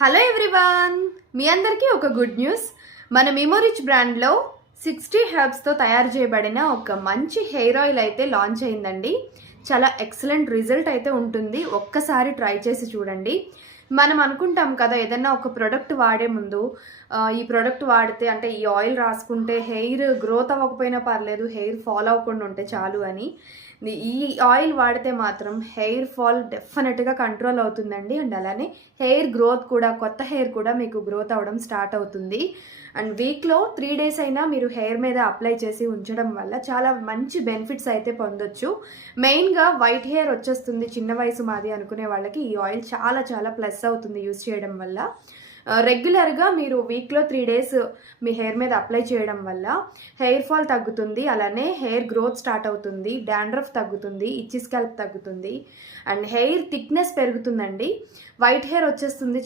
Hello everyone, మీ అందరికీ ఒక good news. మన మెమోరిచ్ బ్రాండ్లో 60 హెర్బ్స్తో తయారు చేయబడిన ఒక మంచి హెయిర్ ఆయిల్ అయితే లాంచ్ అయిందండి. చాలా ఎక్సలెంట్ రిజల్ట్ అయితే ఉంటుంది. ఒక్కసారి ట్రై చేసి చూడండి. మనం అనుకుంటాం కదా, ఏదన్నా ఒక ప్రోడక్ట్ వాడే ముందు ఈ ప్రోడక్ట్ వాడితే అంటే ఈ ఆయిల్ రాసుకుంటే హెయిర్ గ్రోత్ అవ్వకపోయినా పర్లేదు, హెయిర్ ఫాల్ అవ్వకుండా ఉంటే చాలు అని. ఈ ఆయిల్ వాడితే మాత్రం హెయిర్ ఫాల్ డెఫినెట్గా కంట్రోల్ అవుతుందండి. అండ్ అలానే హెయిర్ గ్రోత్ కూడా, కొత్త హెయిర్ కూడా మీకు గ్రోత్ అవ్వడం స్టార్ట్ అవుతుంది. అండ్ వీక్లో 3 days అయినా మీరు హెయిర్ మీద అప్లై చేసి ఉంచడం వల్ల చాలా మంచి బెనిఫిట్స్ అయితే పొందొచ్చు. మెయిన్గా వైట్ హెయిర్ వచ్చేస్తుంది చిన్న వయసు మాది అనుకునే వాళ్ళకి ఈ ఆయిల్ చాలా చాలా ప్లస్ అవుతుంది యూజ్ చేయడం వల్ల. రెగ్యులర్గా మీరు వీక్లో 3 days మీ హెయిర్ మీద అప్లై చేయడం వల్ల హెయిర్ ఫాల్ తగ్గుతుంది, అలానే హెయిర్ గ్రోత్ స్టార్ట్ అవుతుంది, డాండ్రఫ్ తగ్గుతుంది, ఇచ్చి స్కాల్ప్ తగ్గుతుంది, అండ్ హెయిర్ థిక్నెస్ పెరుగుతుందండి. వైట్ హెయిర్ వచ్చేస్తుంది